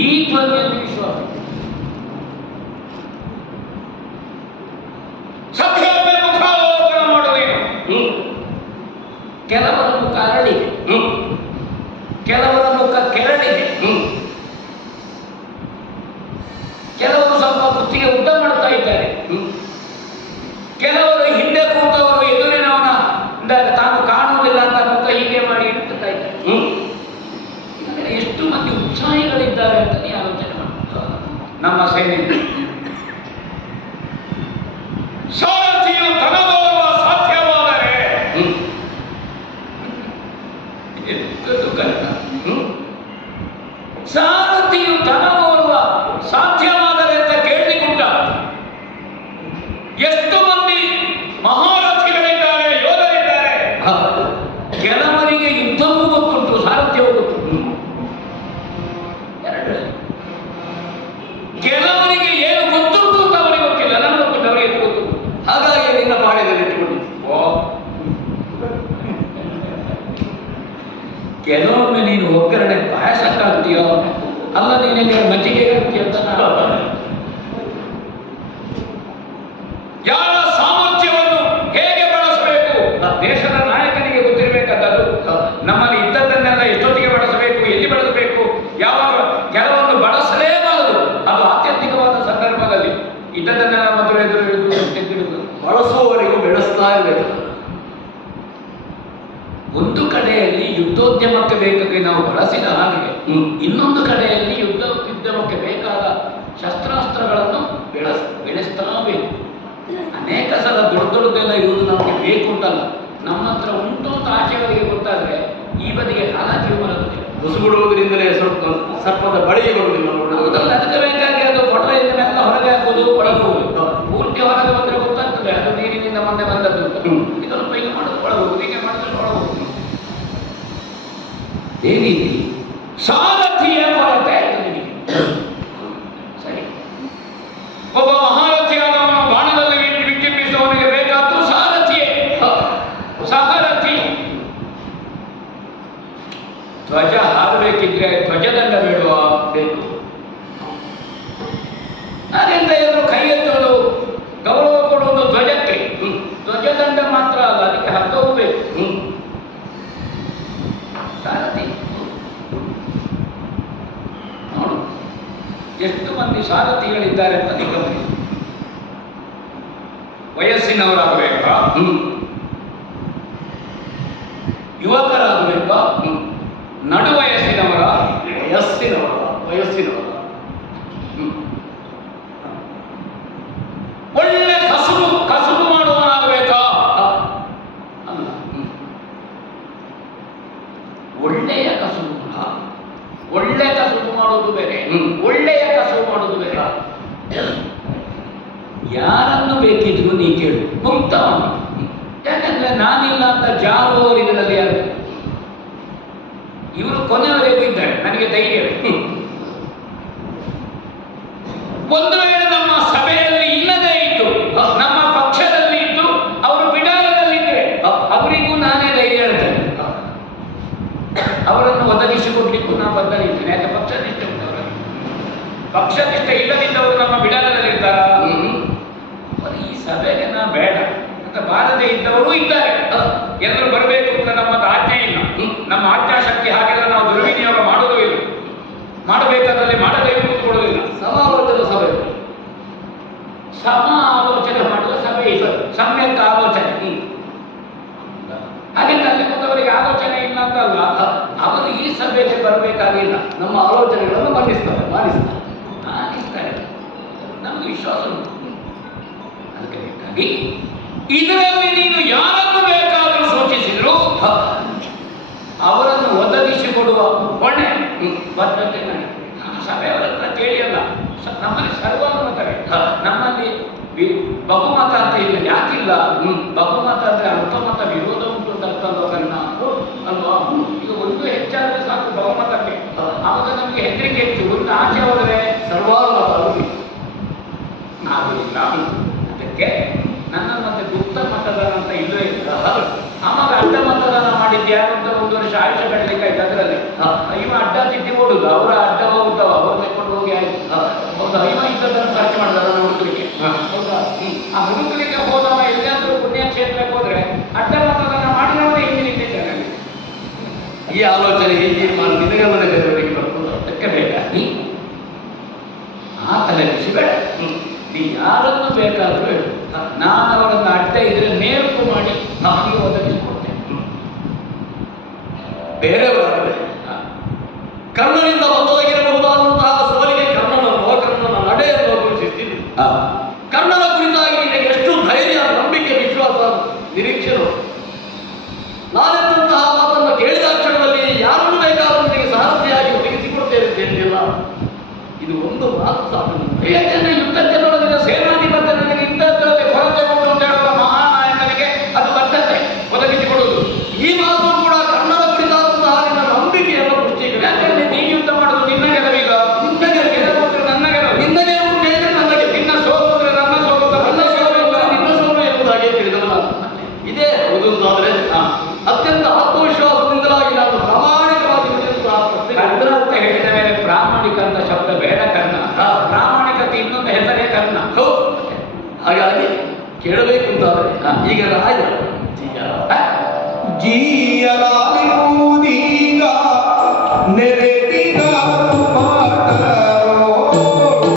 ಈ ಧ್ವನಿಯಲ್ಲಿ ವಿಶ್ವಾಸ. ಸತ್ಯವನ್ನೇ ಮುಖಾಲೋಚನೆ ಮಾಡುವೇನು. ಕೆಲವರ ಮುಖ ಅರಳಿದೆ, ಕೆಲವರ ಮುಖ ಕೆರಳಿದೆ, ಕೆಲವರು ಸ್ವಲ್ಪ ಕುತ್ತಿಗೆ ಉದ್ದ ಮಾಡ್ತಾ ಇದ್ದಾರೆ, ಕೆಲವರು ಹಿಂದೆ ಕೂತವರು ಎದುರಿನವನ ತಾನು ಕಾಣುವುದಿಲ್ಲ ಅಂತ ಮುಖ ಹೀಗೆ ಮಾಡಿ ಇಡ್ತಾ ಇದ್ದಾರೆ. ಎಷ್ಟು ಮಂದಿ ಉತ್ಸಾಹಿಗಳಿದ್ದಾರೆ ಅಂತ ನೀವು ಆಲೋಚನೆ ಮಾಡ್ತಾರೆ. ನಮ್ಮ ಸೇನೆ ಸಾರಥಿಯು ತನಗೋರುವ ಸಾಧ್ಯವಾದರೆ ಎಂಥದ್ದು ಕಷ್ಟ. ಸಾರಥಿಯು ತನಗೋರುವ ಸಾಧ್ಯವಾದರೆ ಅಂತ ಕೇಳಿಕೊಂಡ ಎಷ್ಟು ಮಂದಿ ಮಹಾರಥಿಗಳಿದ್ದಾರೆ, ಯೋಧರಿದ್ದಾರೆ. ಕೆಲವರಿಗೆ ಯುದ್ಧವೂ ಗೊತ್ತುಂಟು, ಸಾರಥ್ಯವೂ ಗೊತ್ತುಂಟು. ಕೆಲವರಿಗೆ ಏನು ಗೊತ್ತುಂಟು ಅಂತ ಅವರಿಗೆ ಗೊತ್ತಿಲ್ಲ, ನನಗೆ ಗೊತ್ತಿಲ್ಲ, ಅವರಿಗೆ ಎಷ್ಟು ಗೊತ್ತುಂಟು. ಹಾಗಾಗಿ ನಿನ್ನ ಪಾಳ್ಯದಲ್ಲಿ ಇಟ್ಟುಕೊಂಡಿದ್ದು. ಕೆಲವೊಮ್ಮೆ ನೀನು ಒಗ್ಗರಣೆ ಪಾಯಸಕ್ಕಾಗ್ತೀಯೋ ಅಲ್ಲ, ನೀನೇ ಮಜ್ಜಿಗೆ ಆಗ್ತೀಯ ಅಂತ ಯಾರ ಸಾಮರ್ಥ್ಯವನ್ನು ಹೇಗೆ ಬಳಸಬೇಕು ದೇಶದ ನಾಯಕನಿಗೆ ಗೊತ್ತಿರಬೇಕಾದದ್ದು. ನಮ್ಮಲ್ಲಿ ಇದ್ದದ್ದನ್ನೆಲ್ಲ ಎಷ್ಟೊತ್ತಿಗೆ ಬಳಸಬೇಕು, ಎಲ್ಲಿ ಬಳಸಬೇಕು, ಯಾವಾಗ ಕೆಲವೊಂದು ಬಳಸಲೇಬಾರದು. ಅದು ಆತ್ಯಂತಿಕವಾದ ಸಂದರ್ಭದಲ್ಲಿ ಇದ್ದದ್ದನ್ನೆಲ್ಲ ಮೊದಲು ಎದುರು ಬಳಸುವವರೆಗೂ ಬೆಳೆಸ್ತಾ ಇರಬೇಕು. ಒಂದು ಕಡೆಯಲ್ಲಿ ಯುದ್ಧೋದ್ಯಮಕ್ಕೆ ಬೇಕಾಗಿ ನಾವು ಬಳಸಿದ ಹಾಗೆ ಇನ್ನೊಂದು ಕಡೆಯಲ್ಲಿ ಯುದ್ಧೋದ್ಯಮಕ್ಕೆ ಬೇಕಾದ ಶಸ್ತ್ರಾಸ್ತ್ರಗಳನ್ನು ಬೆಳೆಸ್ತಾ ಬೇಕು. ಅನೇಕ ಸಲ ದೊಡ್ಡದೆಲ್ಲ ಇರುವುದು ನಮಗೆ ಬೇಕು ಉಂಟಲ್ಲ, ನಮ್ಮ ಹತ್ರ ಉಂಟು ಅಂತ ಆಚೆಯವರಿಗೆ ಗೊತ್ತಾದ್ರೆ ಈ ಬದಿಗೆ ಹಾಲಾಗಿ ಬರುತ್ತೆ. ಮುಸುಗುಡುವುದರಿಂದಲೇ ಸರ್ಪದ ಬಳಿಗೆ ಬರುವುದಿಲ್ಲ. ಅದಕ್ಕೆ ಬೇಕಾಗಿ ಅದು ಕೊಟ್ಟರೆಯಿಂದ ಹೊರಗೆ ಹಾಕೋದು, ಒಳಗುವುದು. ಪೂರ್ತಿ ಹೊರಗೆ ಬಂದರೆ ಗೊತ್ತಾಗ್ತದೆ ಅದು ನೀರಿನಿಂದ ಮುಂದೆ ಬಂದದ್ದು. ಇದನ್ನು ಹೀಗೆ ಮಾಡೋದು ಒಳಗುವುದು, ಹೀಗೆ ಮಾಡಿದ್ರೆ ಒಳಗುವುದು. ಈ ರೀತಿ ಸಾರಥಿಯ ಕೊರತೆ ಆಯ್ತು ನಿನಗೆ. ಸರಿ, ಒಬ್ಬ ಮಹಾರಥಿಯಾದವನು ಬಾಣದಲ್ಲಿ ವಿಜೃಂಭಿಸುವವನಿಗೆ ಬೇಕಾದ್ದು ಸಾರಥಿಯೇ. ಸಾರಥಿ ಧ್ವಜ ಹಾರಬೇಕಿದ್ರೆ ಧ್ವಜದಂಡ ಬೇಡುವ ಬೇಕು. ಅದರಿಂದ ಎಲ್ಲರೂ ಕೈ ಎತ್ತೋದು, ಗೌರವ ಕೊಡುವುದು ಧ್ವಜಕ್ಕೆ. ಧ್ವಜದಂಡ ಮಾತ್ರ ಅಲ್ಲ, ಅದಕ್ಕೆ ಹಗ್ಗವೂ ಬೇಕು. ಸಾರಥಿ ನೋಡು ಎಷ್ಟು ಮಂದಿ ಸಾರಥಿಗಳಿದ್ದಾರೆ ಅಂತ ಗಮನಿಸಿ. ವಯಸ್ಸಿನವರಾಗಬೇಕಾ, ಯುವಕರಾಗಬೇಕಾ, ನಡು ವಯಸ್ಸಿನವರ, ವಯಸ್ಸಿನವರ ಒಳ್ಳೆ ಕಸುಬು ಮಾಡುವನಾಗಬೇಕಾ? ಅಲ್ಲ, ಒಳ್ಳೆಯ ಕಸುಬು. ಒಳ್ಳೆ ಕಸುಬು ಮಾಡೋದು ಬೇರೆ, ಒಳ್ಳೆಯ ಕಸುಬು ಮಾಡೋದು ಬೇರೆ. ಯಾರನ್ನು ಬೇಕಿದ್ರು ನೀ ಕೇಳು, ಮುಕ್ತವನು. ಯಾಕಂದ್ರೆ ನಾನಿಲ್ಲ ಅಂತ ಜಾರುವವರು ಇದರಲ್ಲಿ ಯಾರು? ಇವರು ಕೊನೆಯವರೆಗೂ ಇದ್ದಾರೆ, ನನಗೆ ಧೈರ್ಯವೇ. ಒಂದು ವೇಳೆ ನಮ್ಮ ಸಭೆಯಲ್ಲಿ ಇಲ್ಲದೇ ಇದ್ದು, ನಮ್ಮ ಪಕ್ಷದಲ್ಲಿ ಇದ್ದು, ಅವರು ಬಿಡಾರದಲ್ಲಿದ್ದರೆ ಅವರಿಗೂ ನಾನೇ ಧೈರ್ಯ ಹೇಳ್ತೇನೆ. ಅವರನ್ನು ಒದಗಿಸಿಕೊಡ್ಲಿಕ್ಕೂ ನಾನು ಬದ್ಧರಿದ್ದೇನೆ. ಯಾಕೆ ಪಕ್ಷನಿಷ್ಠೆ ಉಂಟವರಲ್ಲಿ. ಪಕ್ಷನಿಷ್ಠೆ ಇಲ್ಲದಿದ್ದವರು ನಮ್ಮ ಬಿಡಾರದಲ್ಲಿರ್ತಾರ? ಈ ಸಭೆಗೆ ನಾ ಬೇಡ ಅಂತ ಬಾರದೇ ಇದ್ದವರು ಇದ್ದಾರೆ. ಎಲ್ಲರೂ ಬರಬೇಕು ಅಂತ ನಮ್ಮದು ಆಜ್ಞೆ ಇಲ್ಲ. ನಮ್ಮ ಆಜ್ಞಾಶಕ್ತಿ ಹಾಗೆಲ್ಲ ನಾವು ದುರ್ವಿನಿಯೋಗ ಮಾಡೋದು ಇಲ್ಲ. ಮಾಡಬೇಕಾದಲ್ಲಿ ಮಾಡಬೇಕು ಕೂತ್ಕೊಳ್ಳೋದಿಲ್ಲ. ಸಮಾಲೋಚನಾ ಸಭೆ, ಸಮ ಆಲೋಚನೆ ಮಾಡುವ ಸಭೆ ಇದು, ಸಮ್ಯಕ್ ಆಲೋಚನೆ. ಹಾಗೆ ಅಲ್ಲಿ ಕೂತವರಿಗೆ ಆಲೋಚನೆ ಇಲ್ಲ ಅಂತಲ್ಲ, ಅವರು ಈ ಸಭೆಗೆ ಬರಬೇಕಾಗಿಲ್ಲ. ನಮ್ಮ ಆಲೋಚನೆಗಳನ್ನು ಮಾನಿಸ್ತಾರೆ. ನಮಗೆ ವಿಶ್ವಾಸ ಉಂಟು. ಅದಕ್ಕೆ ಬೇಕಾಗಿ ಇದರಲ್ಲಿ ನೀನು ಯಾರನ್ನು ಬೇಕಾದರೂ ಸೂಚಿಸಿದ್ರು ಅವರನ್ನು ಒದಗಿಸಿಕೊಡುವ ಹೊಣೆ ಬದ್ಧತೆ ನನಗೆ. ಸಭೆಯವರ ಹತ್ರ ಕೇಳಿಯಲ್ಲ, ನಮ್ಮಲ್ಲಿ ಸರ್ವಾನುಮತವೇ. ನಮ್ಮಲ್ಲಿ ಬಹುಮತ ಅಂತ ಇಲ್ಲ. ಯಾಕಿಲ್ಲ? ಬಹುಮತ ಅಂದ್ರೆ ಅಲ್ಪಮತ ವಿರೋಧ ಉಂಟು ಅಂತ ಅರ್ಥ ಅಲ್ವನ್ನ ಅಲ್ವಾ? ಈಗ ಒಂದು ಹೆಚ್ಚಾದ್ರೆ ಸಾಕು ಬಹುಮತಕ್ಕೆ, ಆವಾಗ ನಮಗೆ ಹೆದರಿಕೆ ಹೆಚ್ಚು. ಒಂದು ಆಚೆ ಹೋದರೆ ಸರ್ವಾನುಮತ ಆಗುದಿಲ್ಲ. ಅದಕ್ಕೆ ನನ್ನ ಮತ್ತೆ ಗುಪ್ತ ಮತದಾನ ಅಂತ ಇಲ್ಲವೇ ಇಲ್ಲ. ಆವಾಗ ಅಡ್ಡ ಮತದಾನ ಮಾಡಿದ್ದು ಯಾರು ಅಂತ 1 ವರ್ಷ ಆಯುಷ್ಯ ಬೆಳಲಿಕ್ಕೆ ಆಯ್ತು. ಅದರಲ್ಲಿ ಇವ ಅಡ್ಡ ತಿದ್ದಿ ಓಡುದು, ಅವರ ಅಡ್ಡ ಹೋಗುತ್ತವ, ಅವ್ರ ಒಂದು ಇದ್ದದ್ದನ್ನು ಖರ್ಚು ಮಾಡಿದ ನನ್ನ ಹುಡುಗರಿಗೆ. ಹೌದಾ? ಆ ಹುಡುಗರಿಗೆ ಹೋದವ ಎಲ್ಲಾದ್ರೂ ಪುಣ್ಯಕ್ಷೇತ್ರಕ್ಕೆ ಹೋದ್ರೆ ಅಡ್ಡ ಮತದನ್ನ ಮಾಡಿದವನೇ ಹಿಂದೆ ನಿಂತಿದ್ದಾನೆ. ಈ ಆಲೋಚನೆ ಈ ತೀರ್ಮಾನ ನಿನಗಲ್ಲದೆ ಬೇರೆಯವರಿಗೆ ಬರ್ತದೆ. ಅದಕ್ಕೆ ಬೇಡ ನೀ ಆ ತಲೆ ಬಿಸಿಬೇಡ. ನೀ ಯಾರನ್ನು ಬೇಕಾದ್ರೂ ಹೇಳು, ನಾನು ಅವರನ್ನು ಅಡ್ಡ ಇದ್ರೆ ನೇರ್ಕು ಮಾಡಿ ನಮಗೆ ಒದಗಿಸಿಕೊಡ್ತೇನೆ. ಬೇರೆಯವರಾದರೆ ಕರ್ಣನಿಂದ ಮೊದಲಾಗಿರಬಹುದಾದಂತಹ ಸವಾಲಿಗೆ ಕರ್ಣನ ನಡೆಯನ್ನು ಘೋಷಿಸಿದ್ದು. ಕರ್ಣನ ಕುರಿತಾಗಿ ನಿನಗೆ ಎಷ್ಟು ಧೈರ್ಯ, ನಂಬಿಕೆ, ವಿಶ್ವಾಸ, ನಿರೀಕ್ಷೆ. ನಾನೆಂತಹ ಮಾತನ್ನು ಕೇಳಿದ ಕ್ಷಣದಲ್ಲಿ ಯಾರನ್ನು ಬೇಕಾದರೂ ನಿನಗೆ ಸಾರಥಿಯಾಗಿ ಒದಗಿಸಿಕೊಡ್ತೇನೆ ಅಂತ ಹೇಳಿಲ್ಲ. ಇದು ಒಂದು ಮಾತು ಸಾಕು. ಯುದ್ಧಕ್ಕೆ ತೊಡಗಿದ ಸೇನಾಧಿಪತಿ ನನಗೆ ಇಂಥದ್ರಲ್ಲಿ ಕೊರತೆ ಉಂಟು ಅಂತ ಹೇಳುವ ಮಹಾನಾಯಕನಿಗೆ ಅದು ಬದ್ಧತೆ ಒದಗಿಸಿಕೊಡುವುದು. ಈ ಮಾತು ಕೂಡ ಕರ್ಣನ ಕುರಿತಾದಂತಹ ನಿನ್ನ ನಂಬಿಕೆಯನ್ನು ಪುಷ್ಟೀಕರಿಸಿ. ನೀ ಯುದ್ಧ ಮಾಡುದು ನಿನ್ನ ಗೆಲುವೀಗ. ನಿನ್ನ ಗೆಲುವು ನನ್ನ ಗೆಲುವು. ನಿನ್ನ ಗೆಲುವು ಕೇಳಿದ್ರೆ ನನಗೆ, ನಿನ್ನ ಸೋಲು ಅಂದ್ರೆ ನನ್ನ ಸೋಲು, ನನ್ನ ಸೋಲು ನಿನ್ನ ಸೋಲು ಎಂಬುದಾಗಿ ತಿಳಿದವನ. ಇದೇ ಹೌದು ಅಂತಾದ್ರೆ ಅತ್ಯಂತ ಆತ್ಮವಿಶ್ವಾಸದಿಂದಲಾಗಿ ನಾನು ಪ್ರಾಮಾಣಿಕವಾಗಿ ಕರ್ಣ ಅಂತ ಹೇಳಿದ ಮೇಲೆ ಪ್ರಾಮಾಣಿಕ ಅಂತ ಶಬ್ದ ಬೇಡ. ಕರ್ಣ ಪ್ರಾಮಾಣಿಕತೆ ಇನ್ನೊಂದು ಹೆಸರೇ ಕರ್ಣ. ಹಾಗಾಗಿ ಕೇಳಬೇಕು ಅಂತಾದ್ರೆ ಈಗ ರಾಜ ಜೀಯಲಾಗುವುದೀಗ ನೆರೆದಿಗ